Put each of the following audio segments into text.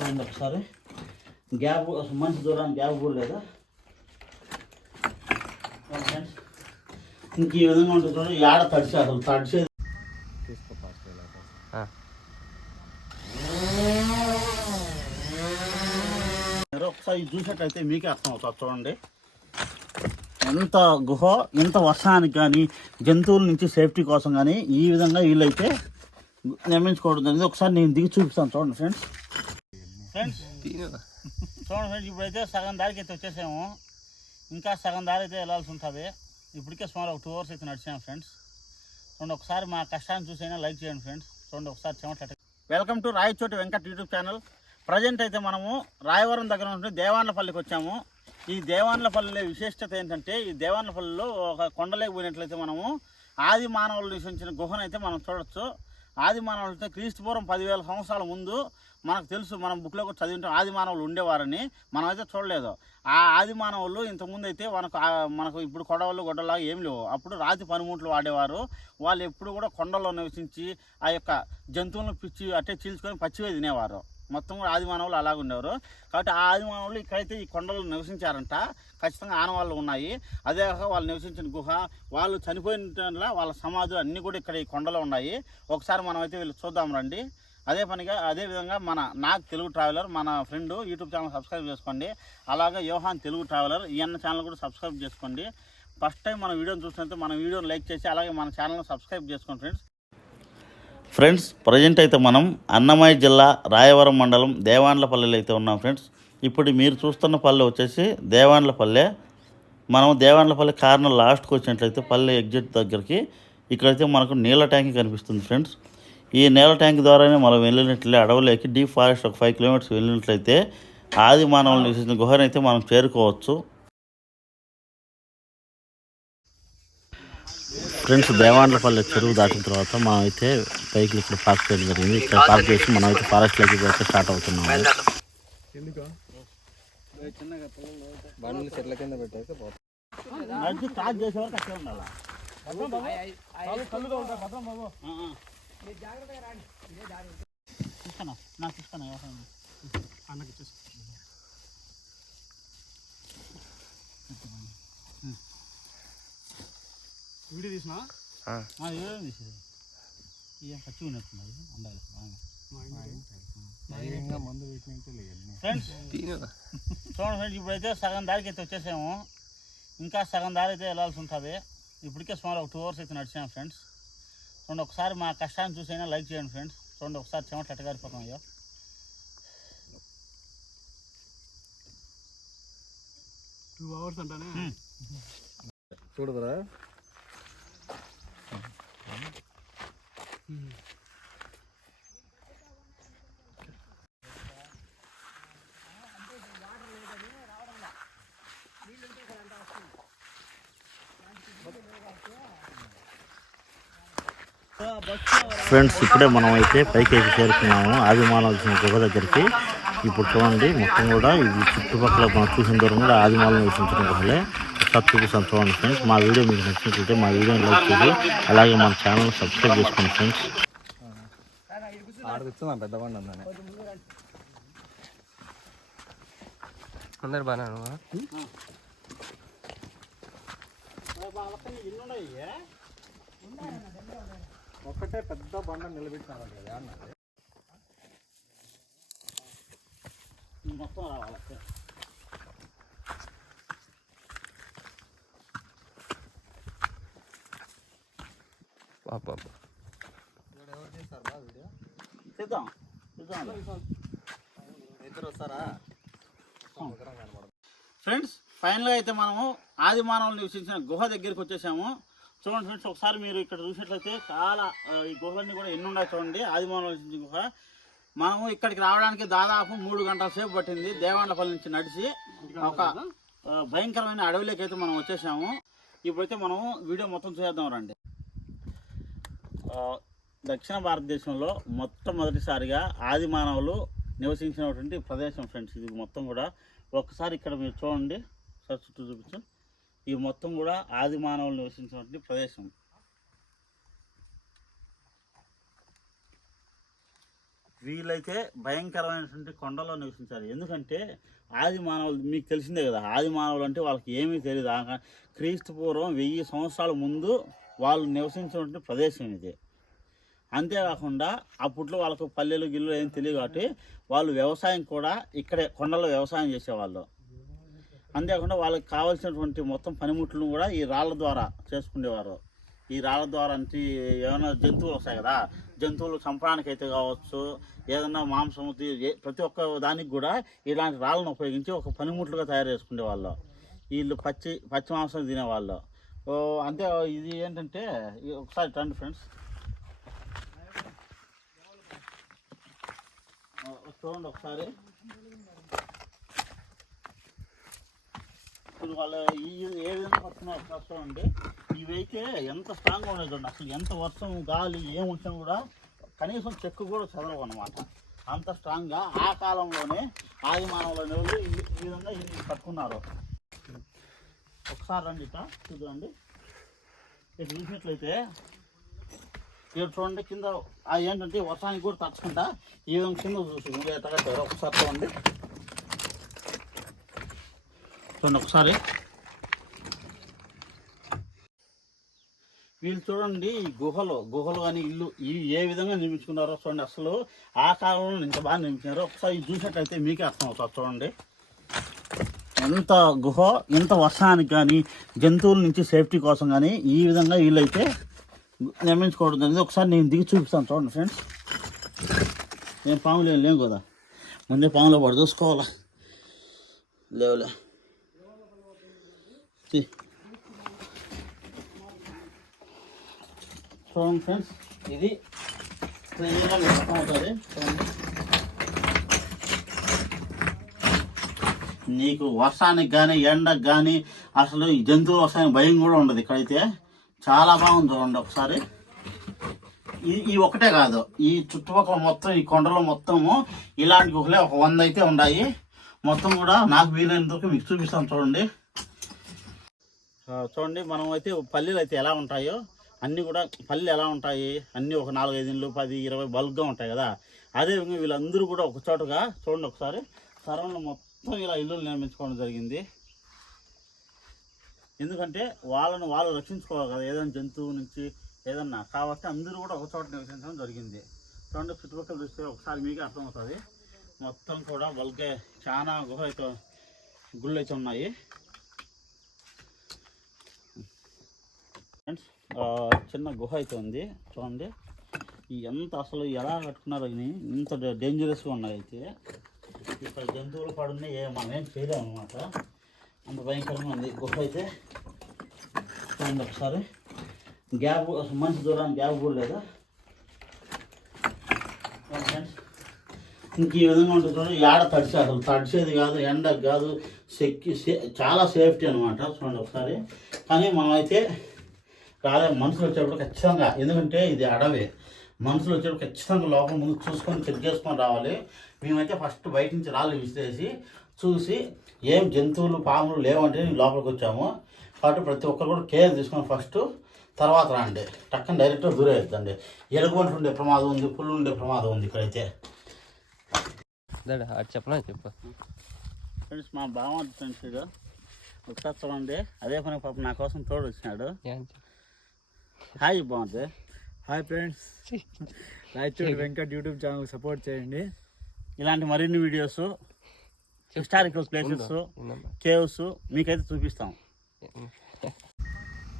చూడండి ఒకసారి. గ్యాప్ అసలు మంచి దూరానికి గ్యాప్ కూడా లేదా? ఫ్రెండ్స్ ఇంక ఈ విధంగా ఉంటుంది ఆడ తడిసి అసలు తడిసేది మీరు ఒకసారి చూసినట్లయితే మీకే అర్థం అవుతుంది చూడండి. ఎంత గుహ ఎంత వర్షానికి కానీ జంతువుల నుంచి సేఫ్టీ కోసం కానీ ఈ విధంగా వీళ్ళైతే నిర్మించుకోవడం జరిగింది. ఒకసారి నేను దిగి చూపిస్తాను చూడండి ఫ్రెండ్స్ ఫ్రెండ్స్? చూడండి ఫ్రెండ్స్ ఇప్పుడైతే సగం దారికి అయితే వచ్చేసాము. ఇంకా సగం దారి అయితే వెళ్ళాల్సి ఉంటుంది. ఇప్పటికే సుమారు ఒక టూ అవర్స్ అయితే నడిచాము ఫ్రెండ్స్. చూడండి ఒకసారి మా కష్టాన్ని చూసైనా లైక్ చేయండి ఫ్రెండ్స్. చూడండి ఒకసారి చెమట welcome to Rayachoti Venkat YouTube channel. Present అయితే మనము రాయవరం దగ్గర ఉంటే దేవాన్లపల్లికి వచ్చాము. ఈ దేవాన్లపల్లి విశిష్టత ఏంటంటే ఈ దేవాన్లపల్లిలో ఒక కొండలేకి పోయినట్లయితే మనము ఆది మానవులు నివసించిన గుహను అయితే మనం చూడొచ్చు. ఆది మానవులు అయితే పదివేల సంవత్సరాల ముందు మనకు తెలుసు మనం బుక్లో కూడా చదివింటాం ఆది మానవులు ఉండేవారని. మనం అయితే చూడలేదు. ఆ ఆది మానవులు ఇంతకుముందు అయితే మనకు మనకు ఇప్పుడు కొడవలు గొడవలాగా ఏం లేవు. అప్పుడు రాతి పనిముట్లు వాడేవారు. వాళ్ళు ఎప్పుడు కూడా కొండల్లో నివసించి ఆ యొక్క జంతువులను పిచ్చి అట్టే చీల్చుకొని పచ్చివే తినేవారు. మొత్తం కూడా ఆది మానవులు అలాగ ఉండేవారు. కాబట్టి ఆ ఆది మానవులు ఇక్కడైతే ఈ కొండలు నివసించారంట. ఖచ్చితంగా ఆనవాళ్ళు ఉన్నాయి. అదే వాళ్ళు నివసించిన గుహ వాళ్ళు చనిపోయిన వాళ్ళ సమాధులు అన్నీ కూడా ఇక్కడ ఈ కొండలో ఉన్నాయి. ఒకసారి మనం అయితే వీళ్ళు చూద్దాం రండి. అదే పనిగా అదే విధంగా మన నాగ్ తెలుగు ట్రావెలర్ మన ఫ్రెండ్ యూట్యూబ్ ఛానల్ సబ్స్క్రైబ్ చేసుకోండి. అలాగే యోహాన్ తెలుగు ట్రావెలర్ ఈయన ఛానల్ కూడా సబ్స్క్రైబ్ చేసుకోండి. ఫస్ట్ టైం మన వీడియోని చూసినట్టు మన వీడియోని లైక్ చేసి అలాగే మన ఛానల్ని సబ్స్క్రైబ్ చేసుకోండి ఫ్రెండ్స్. ఫ్రెండ్స్ ప్రజెంట్ అయితే మనం అన్నమయ్య జిల్లా రాయవరం మండలం దేవాన్లపల్లెలో అయితే ఉన్నాం ఫ్రెండ్స్. ఇప్పుడు మీరు చూస్తున్న పల్లె వచ్చేసి దేవాన్లపల్లె. మనం దేవాన్లపల్లె కార్నర్ లాస్ట్కి వచ్చినట్లయితే పల్లె ఎగ్జిట్ దగ్గరికి ఇక్కడైతే మనకు నీళ్ళ ట్యాంక్ కనిపిస్తుంది ఫ్రెండ్స్. ఈ నీళ్ళ ట్యాంక్ ద్వారానే మనం వెళ్ళినట్లే అడవులోకి డీప్ ఫారెస్ట్ ఒక ఫైవ్ కిలోమీటర్స్ వెళ్ళినట్లయితే ఆది మానవులు నివసించిన గుహనైతే మనం చేరుకోవచ్చు. ఫ్రెండ్స్ దేవాండ్లపల్లి చెరువు దాటిన తర్వాత మనం అయితే పైకి ఇక్కడ పార్క్ చేయడం జరిగింది. ఇక్కడ పార్క్ చేసి మనం అయితే ఫారెస్ట్లోకి అయితే స్టార్ట్ అవుతున్నాము. బండ్లు చెట్ల కింద పెట్టేస్తే పోతాం నడిచి స్టార్ట్ చేసే వరకు అక్కడ ఉండాలి తీసుకున్నా నాకు తీసుకున్నా వ్యవసాయం అన్నకి వీడియో తీసినా? తీసేది ఉన్నట్టున్నది ఫ్రెండ్స్ చూడండి ఫ్రెండ్స్ ఇప్పుడైతే సగం దారికి అయితే వచ్చేసాము. ఇంకా సగం దారి అయితే వెళ్ళాల్సి ఉంటుంది. ఇప్పటికే సుమారు ఒక టూ అవర్స్ అయితే నడిచాము ఫ్రెండ్స్ చూడండి ఒకసారి మా కష్టాన్ని చూసైనా లైక్ చేయండి ఫ్రెండ్స్ చూడండి ఒకసారి చెమట ఎట్టగారిపోతాం అయ్యో. టూ అవర్స్ అంటానే. చూడదురా? ఫ్రెండ్స్ ఇప్పుడే మనం అయితే పైకి అయితే చేరుకున్నాము. ఆది గుహ దగ్గరికి. ఇప్పుడు చూడండి మొత్తం కూడా ఇది చుట్టుపక్కల మనం చూసిన దూరం కూడా ఆది మానవ నివసించిన గుహలే ఒకసారి చూపిస్తాను చూడండి ఫ్రెండ్స్. మా వీడియో మీకు నచ్చినట్లయితే మా వీడియోని లైక్ చేసి అలాగే మన ఛానల్ సబ్స్క్రైబ్ చేసుకోండి ఫ్రెండ్స్. అందరు బాగా ఒక్కటే పెద్ద బండ నిలబెట్టినారు మొత్తం రావాలి పాప చూద్దాం చూద్దాం ఇద్దరు వస్తారా ఫ్రెండ్స్ ఫైనల్గా అయితే మనము ఆది మానవులు నివసించిన గుహ దగ్గరికి వచ్చేసాము. చూడండి ఫ్రెండ్స్ ఒకసారి మీరు ఇక్కడ చూసినట్లయితే చాలా ఈ గుహలన్నీ కూడా ఎన్ని ఉన్నాయి చూడండి. ఆది మానవులు నివసించిన గుహ. మనము ఇక్కడికి రావడానికి దాదాపు మూడు గంటల సేపు పట్టింది. దేవాండపల్లి నుంచి నడిచి ఒక భయంకరమైన అడవిలోకి అయితే మనం వచ్చేసాము. ఇప్పుడైతే మనము వీడియో మొత్తం చూసేద్దాం రండి. దక్షిణ భారతదేశంలో మొట్టమొదటిసారిగా ఆది మానవులు నివసించినటువంటి ప్రదేశం ఫ్రెండ్స్. ఇది మొత్తం కూడా ఒక్కసారి ఇక్కడ మీరు చూడండి. సార్ చుట్టూ చూపించు ఇది మొత్తం కూడా ఆది మానవులు నివసించినటువంటి ప్రదేశం. వీళ్ళైతే భయంకరమైనటువంటి కొండలో నివసించారు ఎందుకంటే ఆది మానవులు మీకు తెలిసిందే కదా ఆది మానవులు అంటే వాళ్ళకి ఏమీ తెలియదు క్రీస్తు పూర్వం వెయ్యి సంవత్సరాల ముందు వాళ్ళు నివసించినటువంటి ప్రదేశం ఇది. అంతేకాకుండా అప్పట్లో వాళ్ళకు పల్లెలు గిల్లు ఏం తెలియదు కాబట్టి వాళ్ళు వ్యవసాయం కూడా ఇక్కడే కొండల్లో వ్యవసాయం చేసేవాళ్ళు. అంతేకాకుండా వాళ్ళకి కావాల్సినటువంటి మొత్తం పనిముట్లను కూడా ఈ రాళ్ళ ద్వారా చేసుకునేవారు. ఈ రాళ్ళ ద్వారా అంటే ఏమైనా జంతువులు వస్తాయి కదా జంతువులు చంపడానికి అయితే కావచ్చు ఏదన్నా మాంసం ప్రతి ఒక్క దానికి కూడా ఇలాంటి రాళ్ళను ఉపయోగించి ఒక పనిముట్లుగా తయారు చేసుకునే వాళ్ళు. వీళ్ళు పచ్చి పచ్చి మాంసం తినేవాళ్ళు అంతే ఇది ఏంటంటే ఒకసారి రండి ఫ్రెండ్స్. చూడండి ఒకసారి. ఇప్పుడు వాళ్ళు ఈ ఏ విధంగా వస్తున్నారో ఒకసారి చూడండి. ఇవైతే ఎంత స్ట్రాంగ్గా ఉన్నాయి చూడండి. అసలు ఎంత వర్షం గాలి ఏం వచ్చినా కూడా కనీసం చెక్కు కూడా చదవవు అనమాట అంత స్ట్రాంగ్గా ఆ కాలంలోనే ఆది మానవుల ఈ ఈ విధంగా ఇది కట్టుకున్నారు ఒకసారి రండి ఇట చూడండి. ఇక్కడ చూసినట్లయితే ఇక్కడ చూడండి కింద ఆ ఏంటంటే వర్షానికి కూడా తచ్చకుండా ఈ విధంగా కింద చూసి ఇంకా ఎట్లా ఒకసారి చూడండి. చూడండి ఒకసారి. వీళ్ళు చూడండి ఈ గుహలు గుహలు కానీ ఇల్లు ఇవి ఏ విధంగా నిర్మించుకున్నారో చూడండి. అసలు ఆ కాలంలో ఇంత బాగా నిర్మించారో ఒకసారి చూసినట్టయితే మీకే అర్థం అవుతుంది చూడండి. ఎంత గుహ ఎంత వర్షానికి కానీ జంతువుల నుంచి సేఫ్టీ కోసం కానీ ఈ విధంగా వీళ్ళైతే నిర్మించుకోవడం జరిగింది. ఒకసారి నేను దిగి చూపిస్తాను చూడండి ఫ్రెండ్స్. నేను పాములు ఏం లేవు కదా. ముందే పాములో పడి చూసుకోవాలా లేవులే చూడండి ఫ్రెండ్స్ ఇది క్లీన్గా మొత్తం అవుతుంది చూడండి నీకు వర్షానికి కానీ ఎండకు కానీ అసలు జంతువులు వస్తాయని భయం కూడా ఉండదు ఇక్కడైతే. చాలా బాగుంది చూడండి ఒకసారి. ఈ ఈ ఒకటే కాదు ఈ చుట్టుపక్కల మొత్తం ఈ కొండలో మొత్తము ఇలాంటి గుహలే ఒక వంద అయితే ఉన్నాయి. మొత్తం కూడా నాకు వీలైనందుకు మీకు చూపిస్తాను చూడండి. చూడండి మనం అయితే పల్లెలు అయితే ఎలా ఉంటాయో. అన్నీ కూడా పల్లెలు ఎలా ఉంటాయి? అన్నీ ఒక నాలుగైదు ఇండ్లు పది ఇరవై బల్క్గా ఉంటాయి కదా. అదేవిధంగా వీళ్ళందరూ కూడా ఒక చోటుగా చూడండి ఒకసారి. సరౌండ్ మొత్తం ఇలా ఇల్లులు నిర్మించుకోవడం జరిగింది. ఎందుకంటే వాళ్ళను వాళ్ళు రక్షించుకోవాలి కదా. ఏదైనా జంతువు నుంచి ఏదన్నా కాబట్టి అందరూ కూడా ఒక చోట నివసించడం జరిగింది. చూడండి చుట్టుపక్కల చూస్తే ఒకసారి మీకే అర్థమవుతుంది. మొత్తం కూడా బల్కే చాలా గుహ అయితే గుళ్ళు అయితే ఉన్నాయి. ఫ్రెండ్స్ చిన్న గుహ అయితే ఉంది. చూడండి. ఈ ఎంత అసలు ఎలా కట్టుకున్నారో ఇవి ఇంత డేంజరస్గా ఉన్నాయి అయితే. ఇక్కడ జంతువులు పడున్నాయి ఏ మనం ఏం చేయలేము అనమాట అంత భయంకరంగా ఉంది. గుహ అయితే చూడండి ఒకసారి. గ్యాప్ అసలు మంచి దూరానికి గ్యాప్ కూడా లేదా? ఇంక ఈ విధంగా ఉంటుంది చూడండి. ఏడ తడిసే అసలు తడిసేది కాదు ఎండకు కాదు సెక్కి సే- చాలా సేఫ్టీ అనమాట చూడండి ఒకసారి. కానీ మనమైతే రాలే మనుషులు వచ్చేటప్పుడు ఖచ్చితంగా ఎందుకంటే ఇది అడవి. మనుషులు వచ్చేటప్పుడు ఖచ్చితంగా లోపల ముందు చూసుకొని చెక్ చేసుకొని రావాలి. మేమైతే ఫస్ట్ బయట నుంచి రాళ్ళు విసిరేసి చూసి ఏం జంతువులు పాములు లేవంటే లోపలికి వచ్చాము. కాబట్టి ప్రతి ఒక్కరు కూడా కేర్ తీసుకొని ఫస్ట్ తర్వాత రండి. టక్కన డైరెక్ట్గా దూరేద్దండి ఎలుగుబంటి ఉండే ప్రమాదం ఉంది పుల్లు ఉండే ప్రమాదం ఉంది ఇక్కడైతే. చెప్పనా? చెప్పు. ఫ్రెండ్స్ మా బావ ఫ్రెండ్స్ ఇది ఒకసారి చూడండి. అదే పని పాప నా కోసం తోడు వచ్చినాడు. హాయ్ బాగుంది. Hi friends. Rayachoti Venkat YouTube channel support చేయండి. ఇలాంటి మరిన్ని వీడియోస్ హిస్టారికల్ ప్లేసెస్? కేవ్స్ మీకైతే చూపిస్తాం.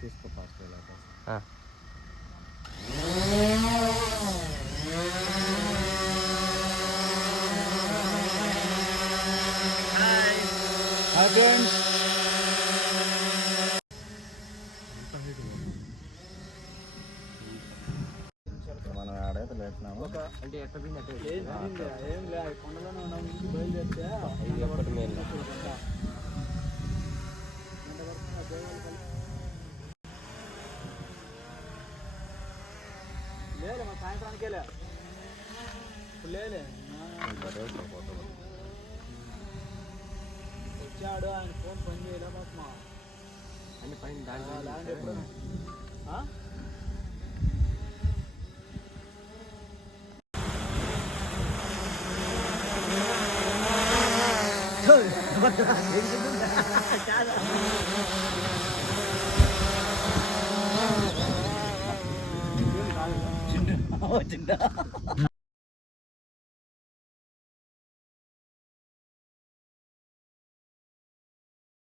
తీసుకో ఆ. హాయ్ ఫ్రెండ్స్ మనం లేచినాము అంటే ఎట్ట ఏం లే కొండలోనే ఉన్నాం నుంచి బయలుదేరితే ఎప్పటి మేలు లేలే మా సాయంత్రానికే లే ఇప్పుడు లేలే. వచ్చాడు ఆయన ఫోన్ పని చేయలే పాపమా అన్ని పైన దాని 진짜. 어 진다